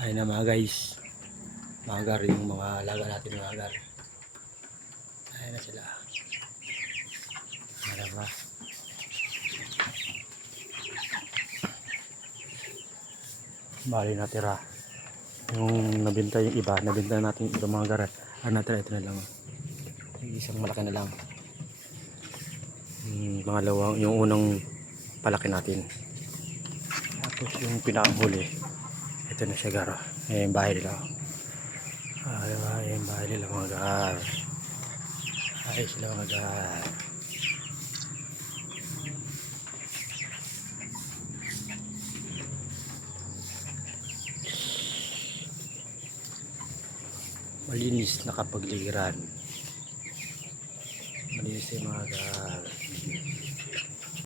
Ayun na mga guys, magar yung mga alaga natin magar. Ayun na sila. Ano ba? Bali natira. Yung nabenta yung iba, nabenta natin yung mga gar. Ano natira ito na lang. Yung isang malaki na lang. Pangalawang, yung unang palaki natin. Tapos yung pinakahuli, ito na siya gar. Eh, yung bahay nila. Yung bahay nila mga gar. Ayos sila mga gar. Malinis na kapagligiran. Malinis yung mga gar.